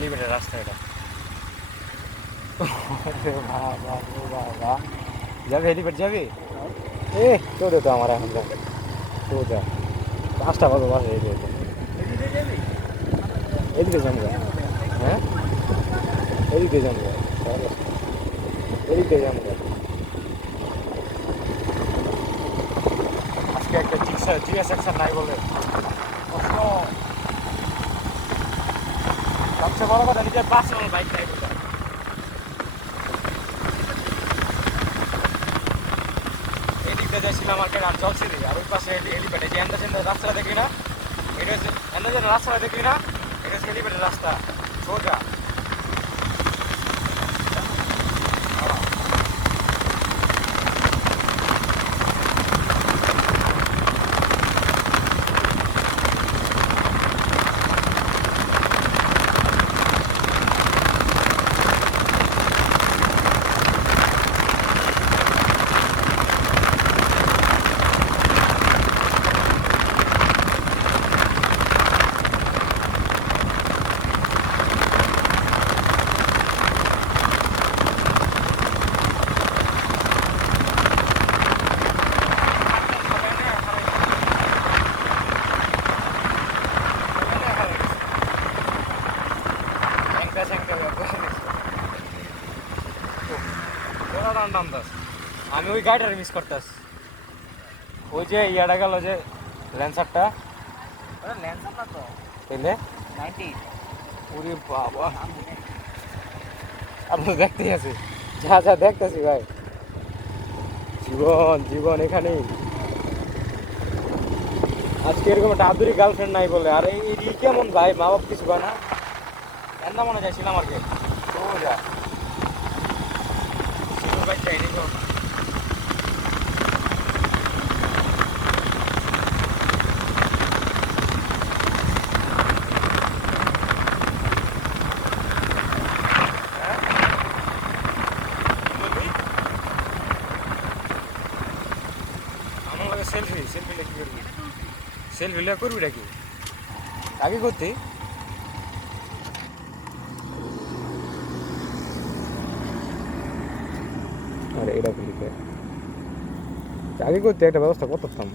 হেলিপ্যাডের রাস্তা এটা। বাবা বাবা, যাবে হেলিপ্যাড যাবে? এ চলে তো আমার এখন যাবে সোজা 5টা বাজে বাসে এদিকে যাবো। হ্যাঁ এদিকে যাবো, এদিকে যাবো। আজকে একটা জিএস সেকশন নাই বলে কষ্ট। সবচেয়ে বড় কথা নিজের পার্সোনাল বাইক নাই বলে। এদিকে যাচ্ছিলাম মার্কেট আর জলসিরি, আর ওই পাশে হেলিপ্যাড। এই যে এন্দাজেন্দার রাস্তাটা দেখলি না, এটা হচ্ছে এন্দাজেন্দার রাস্তাটা দেখলি না, এটা হচ্ছে হেলিপ্যাডের রাস্তা সোজা। আমি ওই গাড়িটার মিস করতেছি। ওই যে ইয়াটা গেল যে ল্যান্সারটা, ল্যান্সার না তো, তাইলে 90। ওরে বাবা, আপনার দেখতেই আছি, যা যা দেখতেছি ভাই। জীবন জীবন এখানেই। আজকে এরকম একটা আদুরি গার্লফ্রেন্ড নাই বলে। আর এই কেমন ভাই, মা বাপ কিছু হয় না? এন্দা মনে যাইছিলাম আর কি সোজা শিশুর বাইক যাইনি তো। আমার লাগে সেলফি সেলফিটা কি করবি? সেলফিটা করবি নাকি আগে করতে? আরে এটা আগে করতে একটা ব্যবস্থা করতাম।